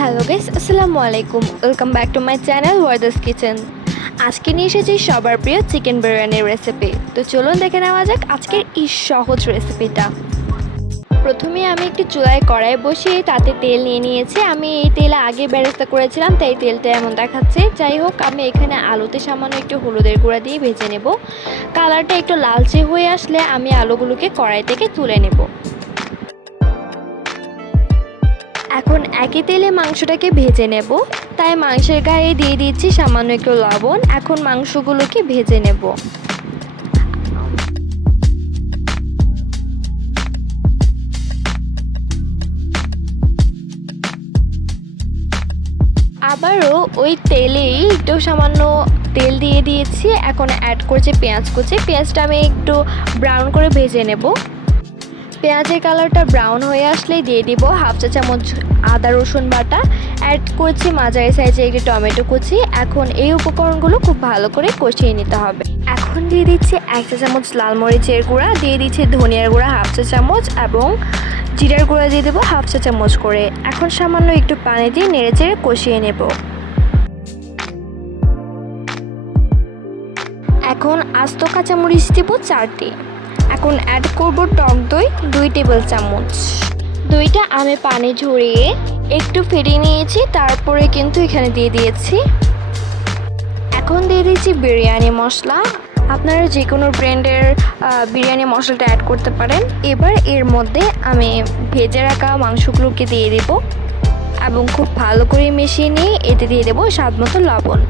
Hello guys, আসসালামু আলাইকুম। Welcome back to my channel Warda's kitchen. আজকে নিয়ে এসেছি সবার প্রিয় চিকেন বিরিয়ানির রেসিপি। তো চলুন দেখে নেওয়া যাক আজকের এই সহজ রেসিপিটা। প্রথমে আমি একটি চুলায় কড়াই বসিয়ে তাতে তেল নিয়ে নিয়েছি। আমি এই তেলে আগে বেরেস্তা করেছিলাম, তাই তেলটা এমন দেখাচ্ছে। যাই হোক, আমি এখানে আলুতে সামান্য একটু হলুদের গুঁড়া দিয়ে ভেজে নেব। কালারটা একটু লালচে হয়ে আসলে আমি আলুগুলোকে কড়াই থেকে তুলে নেব। এখন একই তেলে মাংসটাকে ভেজে নেব, তাই মাংসের গায়ে দিয়ে দিচ্ছি সামান্য একটু লবণ। এখন মাংসগুলোকে ভেজে নেব। আবারও ওই তেলেই একটু সামান্য তেল দিয়ে দিয়েছি। এখন অ্যাড করছি পেঁয়াজ কুচি। পেঁয়াজটা আমি একটু ব্রাউন করে ভেজে নেব। পেঁয়াজের কালারটা ব্রাউন হয়ে আসলেই দিয়ে দিব হাফ চা চামচ আদা রসুন বাটা। অ্যাড করছি মাঝারি সাইজের একটি টমেটো কুচি। এখন এই উপকরণগুলো খুব ভালো করে কষিয়ে নিতে হবে। এখন দিয়ে দিচ্ছি 1 চা চামচ লাল মরিচের গুঁড়া, দিয়ে দিচ্ছি ধনিয়ার গুঁড়া হাফ চা চামচ এবং জিরার গুঁড়া দিয়ে দেবো হাফ চা চামচ করে। এখন সামান্য একটু পানি দিয়ে নেড়েচেড়ে কষিয়ে নেব। এখন আস্ত কাঁচামরিচ দেবো 4টি। এখন অ্যাড করব টক দই 2 টেবিল চামচ। দইটা আমি পানি ঝরিয়ে একটু ফেটিয়ে নিয়েছি, তারপরে কিন্তু এখানে দিয়ে দিয়েছি। এখন দিয়ে দিচ্ছি বিরিয়ানি মশলা। আপনারা যে কোনো ব্র্যান্ডের বিরিয়ানি মশলাটা অ্যাড করতে পারেন। এবার এর মধ্যে আমি ভেজে রাখা মাংসগুলোকে দিয়ে দেব এবং খুব ভালো করে মিশিয়ে নিয়ে এতে দিয়ে দেবো স্বাদ মতো লবণ।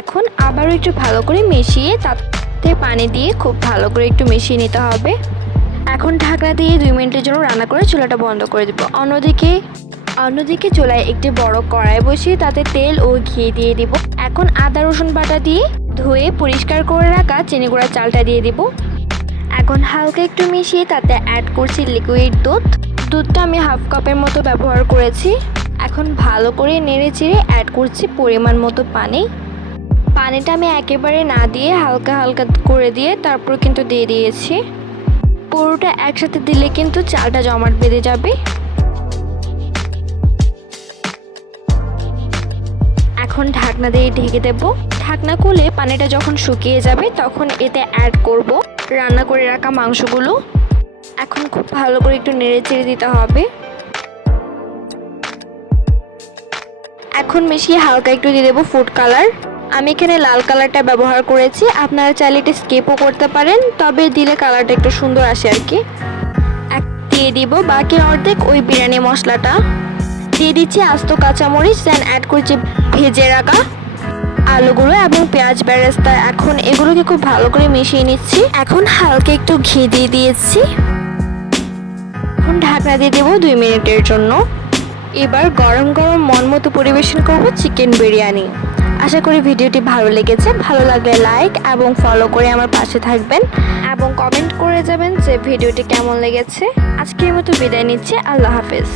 এখন আবারও একটু ভালো করে মিশিয়ে তাতে পানি দিয়ে খুব ভালো করে একটু মিশিয়ে নিতে হবে। এখন ঢাকনা দিয়ে 2 মিনিটের জন্য রান্না করে চুলাটা বন্ধ করে দেবো। অন্যদিকে চুলায় একটি বড় কড়াই বসিয়ে তাতে তেল ও ঘি দিয়ে দিব। এখন আদা রসুন বাটা দিয়ে ধুয়ে পরিষ্কার করে রাখা চিনি গুঁড়া চালটা দিয়ে দিব। এখন হালকা একটু মিশিয়ে তাতে অ্যাড করছি লিকুইড দুধটা আমি হাফ কাপের মতো ব্যবহার করেছি। এখন ভালো করে নেড়ে চেড়ে অ্যাড করছি পরিমাণ মতো পানি। পানিটা আমি একেবারে না দিয়ে হালকা হালকা করে দিয়ে তারপর কিন্তু দিয়ে দিয়েছি। পুরোটা একসাথে দিলে কিন্তু চালটা জমাট বেঁধে যাবে। এখন ঢাকনা দিয়ে ঢেকে দেব। ঢাকনা খুলে পানিটা যখন শুকিয়ে যাবে তখন এতে অ্যাড করব রান্না করে রাখা মাংসগুলো। এখন খুব ভালো করে একটু নেড়ে চেড়ে দিতে হবে। এখন মিশিয়ে হালকা একটু দিয়ে দেবো ফুড কালার। আমি এখানে লাল কালারটা ব্যবহার করেছি, আপনারা চাইলে এটা স্কিপও করতে পারেন, তবে দিলে কালারটা একটু সুন্দর আসে আর কি। দিয়ে দিব বাকি অর্ধেক ওই বিরিয়ানি মশলাটা। দিয়ে দিচ্ছি আস্ত কাঁচামরিচ। দেন অ্যাড করছি ভেজে রাখা আলুগুলো এবং পেঁয়াজ বেরেস্তা। এখন এগুলোকে খুব ভালো করে মিশিয়ে নিচ্ছি। এখন হালকা একটু ঘি দিয়ে দিয়েছি। এখন ঢাকনা দিয়ে দেবো 2 মিনিটের জন্য। এবার গরম গরম মন মতো পরিবেশন করব চিকেন বিরিয়ানি। আশা করি ভিডিওটি ভালো লেগেছে। ভালো লাগলে লাইক এবং ফলো করে আমার পাশে থাকবেন এবং কমেন্ট করে যাবেন যে ভিডিওটি কেমন লেগেছে। আজকের মতো বিদায় নিচ্ছি। আল্লাহ হাফেজ।